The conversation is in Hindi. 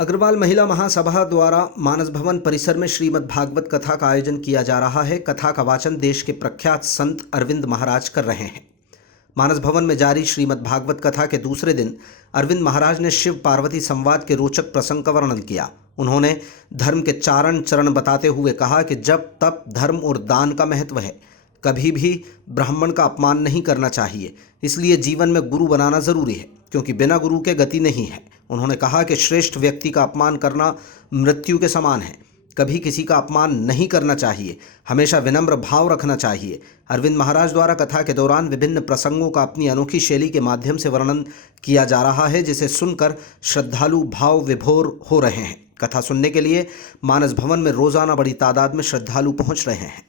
अग्रवाल महिला महासभा द्वारा मानस भवन परिसर में श्रीमद् भागवत कथा का आयोजन किया जा रहा है। कथा का वाचन देश के प्रख्यात संत अरविंद महाराज कर रहे हैं। मानस भवन में जारी श्रीमद् भागवत कथा के दूसरे दिन अरविंद महाराज ने शिव पार्वती संवाद के रोचक प्रसंग का वर्णन किया। उन्होंने धर्म के चारण चरण बताते हुए कहा कि जब तप, धर्म और दान का महत्व है, कभी भी ब्राह्मण का अपमान नहीं करना चाहिए। इसलिए जीवन में गुरु बनाना जरूरी है, क्योंकि बिना गुरु के गति नहीं है। उन्होंने कहा कि श्रेष्ठ व्यक्ति का अपमान करना मृत्यु के समान है। कभी किसी का अपमान नहीं करना चाहिए, हमेशा विनम्र भाव रखना चाहिए। अरविंद महाराज द्वारा कथा के दौरान विभिन्न प्रसंगों का अपनी अनोखी शैली के माध्यम से वर्णन किया जा रहा है, जिसे सुनकर श्रद्धालु भाव विभोर हो रहे हैं। कथा सुनने के लिए मानस भवन में रोजाना बड़ी तादाद में श्रद्धालु पहुंच रहे हैं।